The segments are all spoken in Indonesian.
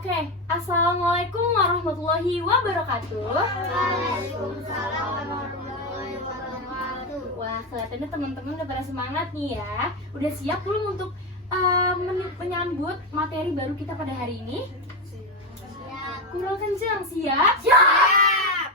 Oke, Assalamualaikum warahmatullahi wabarakatuh. Waalaikumsalam warahmatullahi wabarakatuh. Wah, kelihatannya teman-teman udah pada semangat nih ya. Udah siap belum untuk menyambut materi baru kita pada hari ini? Kurang kencang, siap? Siap.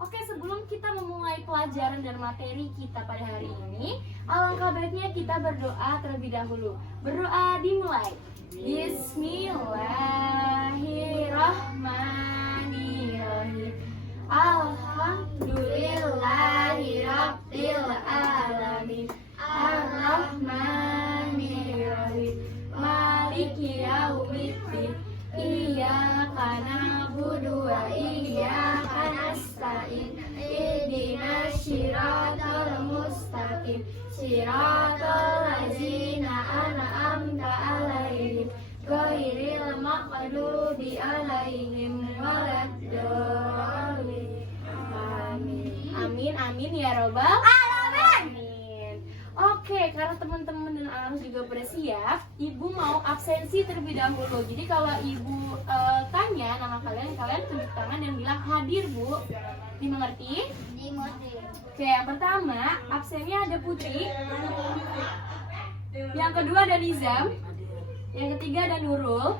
Oke, sebelum kita memulai pelajaran dan materi kita pada hari ini, alangkah baiknya kita berdoa terlebih dahulu. Berdoa dimulai. Bismillahirrahmanirrahim. Alhamdulillahirabbil alamin. Ar-Rahmanirrahim. Maliki yaumiddin. Iyyaka na'budu wa iyyaka nasta'in. Ihdinas siratal mustaqim. Siratal ladzina an'amta 'alaihim ghairil maghdubi 'alaihim waladdallin. Amin ya robbal alamin. Oke, karena teman-teman dan anak juga pada siap, ibu mau absensi terlebih dahulu. Jadi kalau ibu tanya nama kalian tunjuk tangan dan bilang hadir, Bu. Dimengerti? Dimengerti. Oke, yang pertama absennya ada Putri, yang kedua ada Nizam, yang ketiga ada Nurul,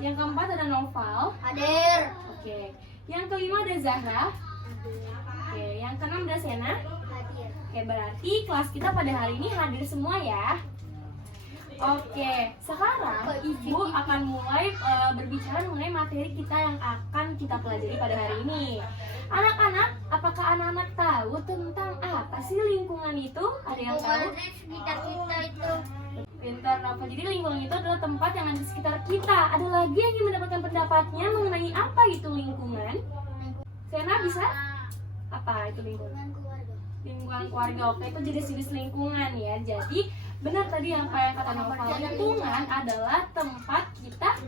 yang keempat ada Noval, Hadir. oke, yang kelima ada Zahra, oke, yang keenam ada Sena. Hadir. Oke, berarti kelas kita pada hari ini hadir semua ya. Oke, sekarang ibu akan mulai berbicara mengenai materi kita yang akan kita pelajari pada hari ini. Anak-anak, apakah anak-anak tahu tentang apa sih lingkungan itu? Ada yang tahu? Lingkungan di sekitar kita itu. Pintar, Nova. Jadi lingkungan itu adalah tempat yang ada di sekitar kita. Ada lagi yang ingin mendapatkan pendapatnya mengenai apa itu lingkungan? Sena bisa? Apa itu lingkungan? Lingkungan keluarga. Lingkungan keluarga. Oke, itu jenis-jenis lingkungan ya. Jadi benar tadi yang kayak kata Noval, lingkungan adalah tempat kita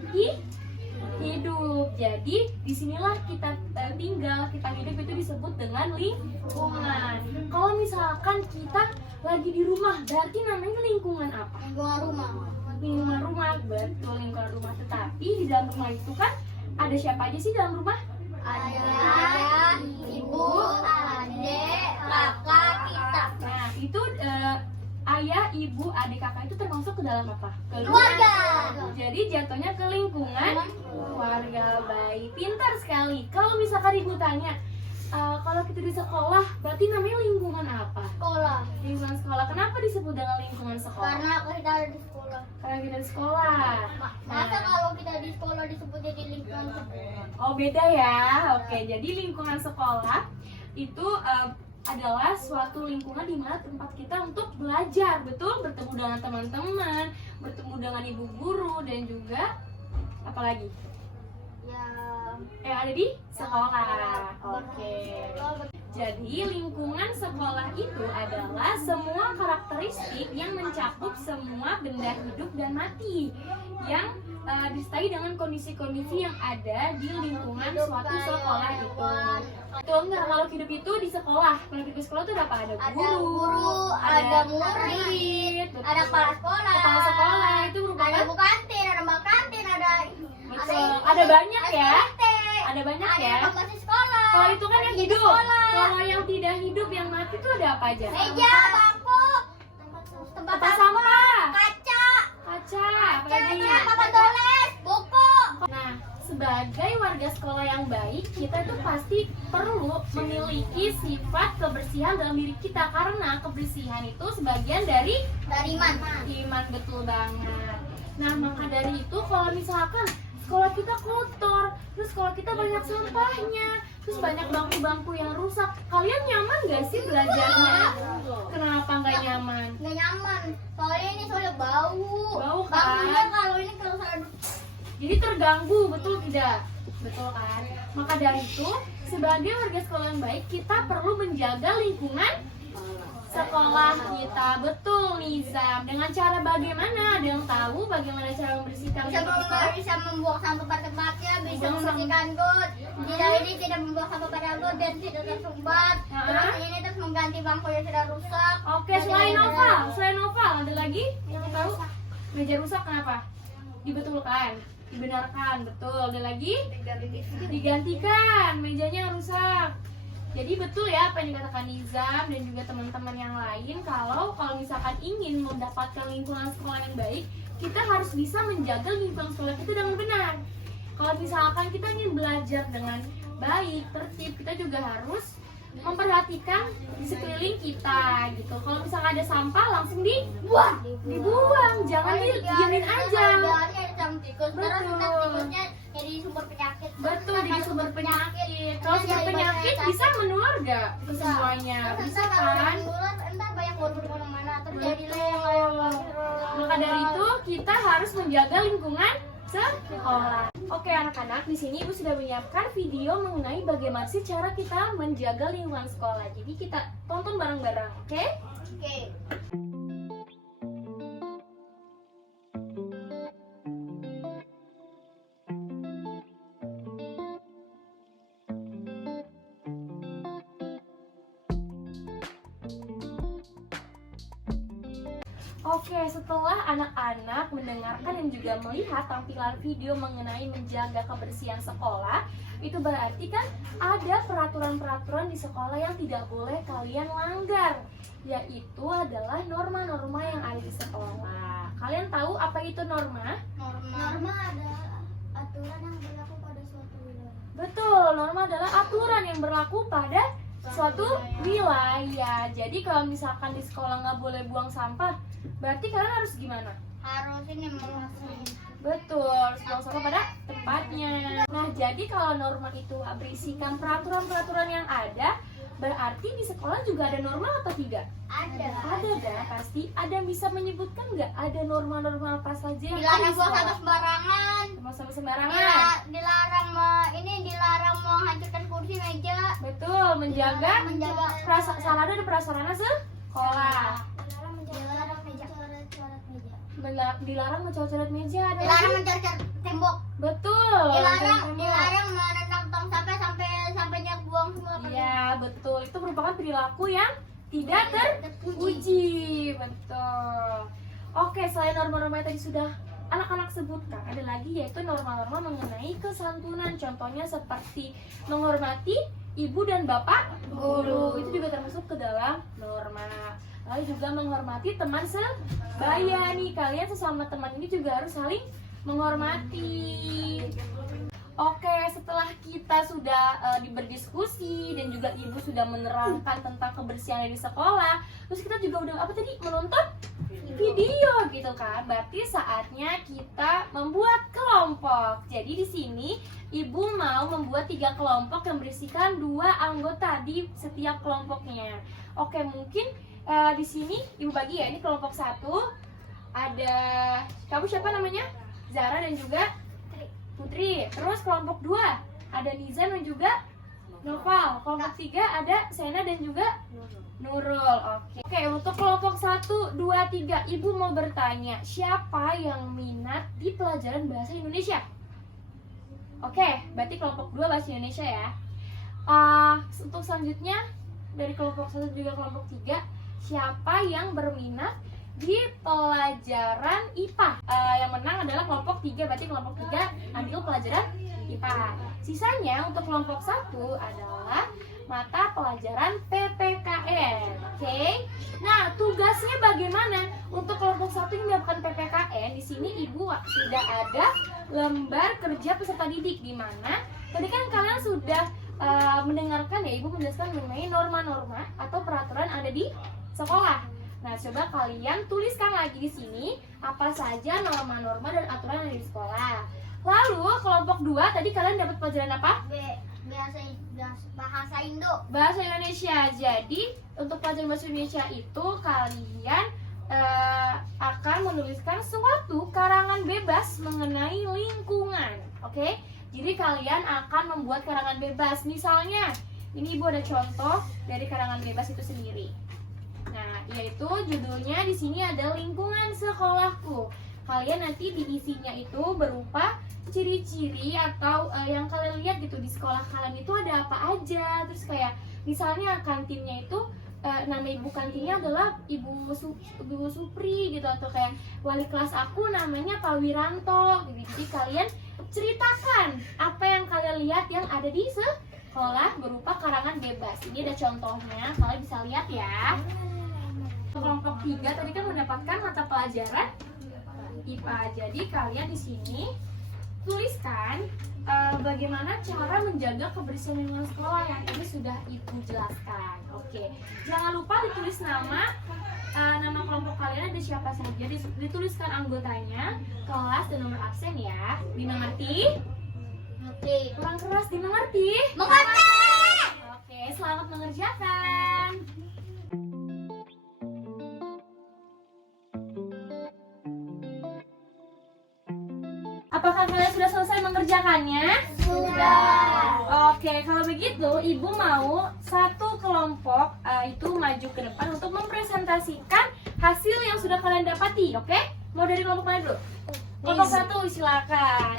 hidup. Jadi disinilah kita tinggal, kita hidup itu disebut dengan lingkungan. Kalau misalkan kita lagi di rumah, berarti namanya lingkungan apa? Lingkungan rumah. Lingkungan rumah, betul, lingkungan rumah. Tetapi di dalam rumah itu kan ada siapa aja sih dalam rumah? Ayah, ibu, adik, kakak kita. Nah, itu ayah, ibu, adik, kakak itu termasuk ke dalam apa? Keluarga. Jadi jatuhnya ke lingkungan keluarga. Baik, pintar sekali. Kalau misalkan ibu tanya, kalau kita di sekolah, berarti namanya lingkungan apa? Sekolah. Lingkungan sekolah. Kenapa disebut dengan lingkungan sekolah? Karena kita ada di sekolah. Karena kita di sekolah. Masa kalau kita di sekolah disebutnya di lingkungan sekolah? Oh, beda ya. Oke, jadi lingkungan sekolah itu adalah suatu lingkungan di mana tempat kita untuk belajar, betul, bertemu dengan teman-teman, bertemu dengan ibu guru, dan juga apalagi yang ada di sekolah. Oke. Jadi lingkungan sekolah itu adalah semua karakteristik yang mencakup semua benda hidup dan mati yang disertai dengan kondisi-kondisi yang ada di lingkungan suatu sekolah itu. Betul nggak? Kalau hidup itu di sekolah, kalau hidup di sekolah itu ada apa? Ada guru, ada murid, betul. ada kepala sekolah, Kepala sekolah itu ada merupakan bu kantin, ada mbak kantin, betul. Ada banyak ya. SPT, Ada banyak ada ya. yang masih sekolah. Kalau itu kan yang Di hidup. sekolah. Kalau yang tidak hidup, yang mati itu ada apa aja? Meja, bangku, tempat Tempat sampah, kaca, kaca, apalagi? papan tulis, buku. Nah, sebagai warga sekolah yang baik, kita itu pasti perlu memiliki sifat kebersihan dalam diri kita, karena kebersihan itu sebagian dari iman. iman, betul banget. Nah, maka dari itu kalau misalkan sekolah kita kotor, terus sekolah kita banyak sampahnya, terus banyak bangku-bangku yang rusak, kalian nyaman gak sih belajarnya? Kenapa nggak nyaman? Nggak nyaman, soalnya bau. Bau, kan? Baunya kalau saya Jadi terganggu, betul tidak? Betul kan? Maka dari itu, sebagai warga sekolah yang baik, kita perlu menjaga lingkungan sekolah kita. Betul, Nizam. Dengan cara bagaimana? Ada yang tahu bagaimana cara membersihkan lingkungan sekolah? bisa membuang sampah pada tempatnya, bisa Membuang membersihkan got. Tidak ini tidak membuang sampah pada got dan tidak tersumbat. Terus ini terus mengganti bangku yang sudah rusak. Oke, selain Noval ada lagi yang tahu? Meja rusak kenapa? Dibetulkan. dibenarkan, betul. Dan lagi digantikan, mejanya rusak. Jadi betul ya apa yang dikatakan Nizam dan juga teman-teman yang lain, kalau misalkan ingin mendapatkan lingkungan sekolah yang baik, kita harus bisa menjaga lingkungan sekolah kita dengan benar. Kalau misalkan kita ingin belajar dengan baik, tertib, kita juga harus memperhatikan di sekeliling kita gitu. Kalau misalkan ada sampah langsung dibuang, jangan diamin aja. Betul. Jadi sumber penyakit. Betul, jadi sumber penyakit. Kalau sumber penyakit bisa menular gak ke semuanya? Bisa kan? Entar banyak korban kemana-mana, terjadilah yang lain. Maka dari itu kita harus menjaga lingkungan sekolah. Oke anak-anak, di sini Ibu sudah menyiapkan video mengenai bagaimana sih cara kita menjaga lingkungan sekolah. Jadi kita tonton bareng-bareng, oke? Oke. Oke, setelah anak-anak mendengarkan dan juga melihat tampilan video mengenai menjaga kebersihan sekolah, itu berarti kan ada peraturan-peraturan di sekolah yang tidak boleh kalian langgar, yaitu adalah norma-norma yang ada di sekolah. Kalian tahu apa itu norma? Norma adalah aturan yang berlaku pada suatu wilayah. Betul, norma adalah aturan yang berlaku pada suatu wilayah. Jadi kalau misalkan di sekolah nggak boleh buang sampah, berarti kalian harus gimana? Harus ini melaksanakan. Betul, harus buang sampah pada tempatnya. Nah, jadi kalau norma itu berisikan peraturan-peraturan yang ada, berarti di sekolah juga ada norma atau tidak? Ada. Ada dah, pasti. Ada yang bisa menyebutkan nggak ada norma-norma apa saja yang ada Dilarang di buang sekolah? sampah sembarangan. Buang sampah sembarangan. Dilarang dilarang menghancurkan kursi meja. Betul, menjaga Menjaga sarana dan prasarana sekolah. Dilarang mencoret-coret meja. Dilarang mencoret-coret meja. Ada Dilarang lagi? mencoret tembok. Betul. Dilarang menentang tong sampainya buang semua. Iya, betul. Itu merupakan perilaku yang tidak terpuji. Betul. Oke, selain norma-norma yang tadi sudah anak-anak sebutkan, ada lagi yaitu norma-norma mengenai kesantunan. Contohnya seperti menghormati ibu dan bapak guru. Itu juga termasuk ke dalam norma. Lalu juga menghormati teman sebaya nih. Kalian sesama teman ini juga harus saling menghormati. Oke, setelah kita sudah berdiskusi dan juga ibu sudah menerangkan tentang kebersihan di sekolah, terus kita juga udah menonton video gitu kan. Berarti saatnya kita membuat kelompok. Jadi di sini ibu mau membuat 3 kelompok yang berisikan 2 anggota di setiap kelompoknya. Oke, mungkin di sini ibu bagi ya. Ini kelompok 1 ada kamu siapa namanya? Zara dan juga Putri. Terus kelompok 2 ada Nizam dan juga Noval. Kelompok 3 ada Sena dan juga Nurul. Oke, untuk kelompok 1, 2, 3 ibu mau bertanya, siapa yang minat di pelajaran bahasa Indonesia? Oke, berarti kelompok 2 bahasa Indonesia ya. Untuk selanjutnya dari kelompok 1 juga kelompok 3, siapa yang berminat di pelajaran IPA? Yang menang adalah kelompok 3, berarti kelompok 3 ambil pelajaran IPA. Sisanya untuk kelompok 1 adalah mata pelajaran PPKN. Oke. Nah, tugasnya bagaimana? Untuk kelompok 1 yang melakukan PPKN, di sini ibu sudah ada lembar kerja peserta didik, di mana tadi kan kalian sudah mendengarkan ya, ibu menjelaskan mengenai norma-norma atau peraturan ada di sekolah. Nah, coba kalian tuliskan lagi di sini apa saja norma-norma dan aturan yang ada di sekolah. Lalu kelompok 2 tadi kalian dapat pelajaran apa? Bahasa Indo. Bahasa Indonesia. Jadi untuk pelajaran bahasa Indonesia itu kalian akan menuliskan suatu karangan bebas mengenai lingkungan. Oke? Jadi kalian akan membuat karangan bebas. Misalnya, ini ibu ada contoh dari karangan bebas itu sendiri. Nah, yaitu judulnya di sini ada lingkungan sekolahku. Kalian nanti diisinya itu berupa ciri-ciri atau yang kalian lihat gitu di sekolah kalian itu ada apa aja. Terus kayak misalnya kantinnya itu nama ibu kantinnya adalah Ibu Supri gitu, atau kayak wali kelas aku namanya Pak Wiranto gitu. Jadi kalian ceritakan apa yang kalian lihat yang ada di sekolah berupa karangan bebas. Ini ada contohnya, kalian bisa lihat ya. Kelompok 3 tadi kan mendapatkan mata pelajaran IPA. Jadi kalian di sini tuliskan bagaimana cara menjaga kebersihan lingkungan sekolah yang tadi sudah Ibu jelaskan. Oke, jangan lupa ditulis nama kelompok kalian ada siapa saja, dituliskan anggotanya, kelas dan nomor absen ya. Dimengerti? Oke. Kurang keras, dimengerti? Mengerti. Oke, selamat mengerjakan. Apakah kalian sudah selesai mengerjakannya? Sudah. Oke, kalau begitu Ibu mau satu kelompok itu maju ke depan untuk mempresentasikan hasil yang sudah kalian dapati, oke? Mau dari kelompok mana dulu? Kelompok 1, silakan.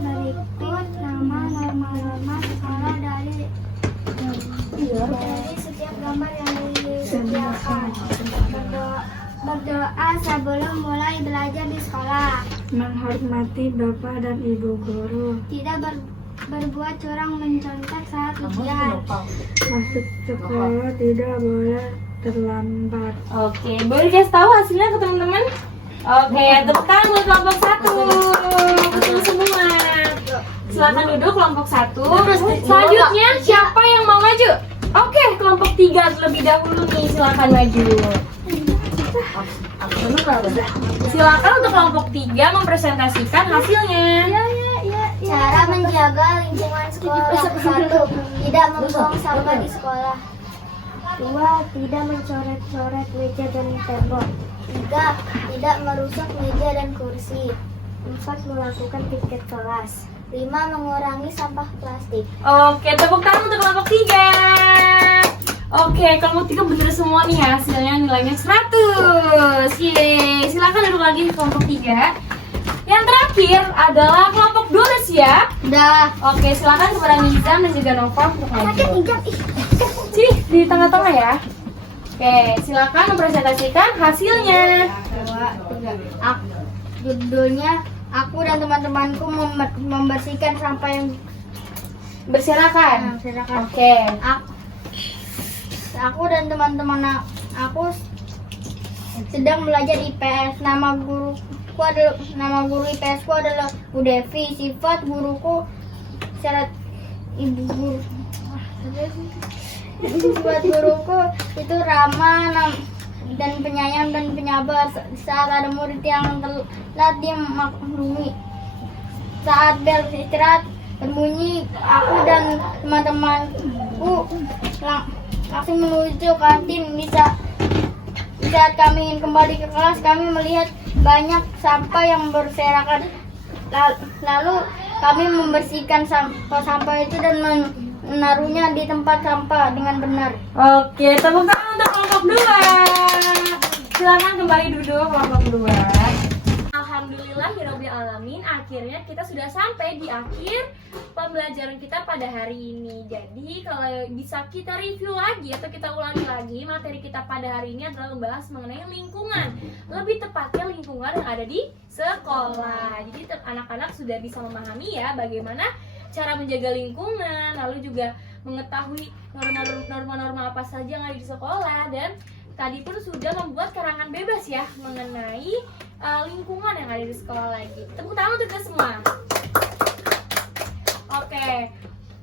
Berikut nama sekolah dari setiap gambar yang disediakan. Berdoa sebelum mulai belajar di sekolah. Menghormati Bapak dan Ibu guru. Tidak berbuat curang mencontek saat ujian. Masuk sekolah tidak boleh terlambat. Oke, boleh kasih tahu hasilnya ke teman-teman? Oke, tepuk tangan buat kelompok 1. Betul semua. Silakan duduk kelompok 1. Selanjutnya siapa yang mau maju? Oke, kelompok 3 terlebih dahulu nih, silakan maju. Silakan untuk kelompok 3 mempresentasikan hasilnya. Cara menjaga lingkungan sekolah. 1. Tidak membuang sampah di sekolah. 2. Tidak mencoret-coret meja dan tembok. 3. Tidak merusak meja dan kursi. 4. Melakukan piket kelas. 5. Mengurangi sampah plastik. Oke, tepuk tangan untuk kelompok 3. Oke, kelompok 3 bener semua nih hasilnya, nilainya 100. Yeay, silakan duduk lagi di kelompok 3. Yang terakhir adalah kelompok 2, udah siap? Udah. Oke, silakan kepada Nizam dan juga Nova untuk maju. Sini, di tengah-tengah ya. Oke, silakan mempresentasikan hasilnya. 2, 3. Judulnya, aku dan teman-temanku membersihkan sampah yang Berserakan. berserakan. Oke. Aku dan teman-teman aku sedang belajar IPS. Nama guru IPS ku adalah Bu Devi. Sifat guruku syarat ibu guru. Sifat guruku itu ramah dan penyayang dan penyabar. Saat ada murid yang telat, dia memaklumi. Saat bel istirahat berbunyi, aku dan teman-temanku langsung menuju kantin. Saat kami ingin kembali ke kelas, kami melihat banyak sampah yang berserakan. Lalu kami membersihkan sampah itu dan menaruhnya di tempat sampah dengan benar. Oke, tepuk tangan untuk kelompok 2. Silakan kembali duduk kelompok 2. Alhamdulillahirobbilalamin, akhirnya kita sudah sampai di akhir pembelajaran kita pada hari ini. Jadi kalau bisa kita review lagi atau kita ulangi lagi, materi kita pada hari ini adalah membahas mengenai lingkungan. Lebih tepatnya lingkungan yang ada di sekolah. Jadi anak-anak sudah bisa memahami ya bagaimana cara menjaga lingkungan, lalu juga mengetahui norma-norma apa saja yang ada di sekolah, dan tadi pun sudah membuat karangan bebas ya mengenai lingkungan yang ada di sekolah lagi. Tepuk tangan untuk kita semua. Oke,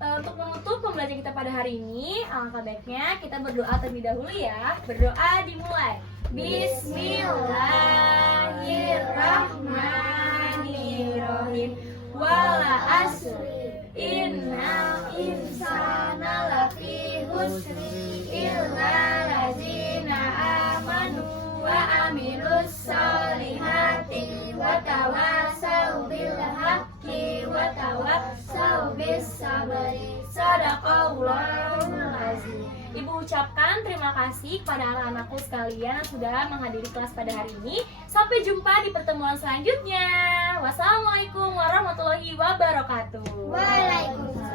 untuk menutup pembelajaran kita pada hari ini, alangkah baiknya kita berdoa terlebih dahulu ya. Berdoa dimulai. Bismillahirrahmanirrahim. Wala asri innal insana lafi husri illa lazina amanu wa amilus solihati wa tawasau bil haqqi wa tawasau bis sabri. Sadaqallahul azim. Ibu ucapkan terima kasih kepada anak-anakku sekalian yang sudah menghadiri kelas pada hari ini. Sampai jumpa di pertemuan selanjutnya. Wassalamualaikum warahmatullahi wabarakatuh. Waalaikumsalam.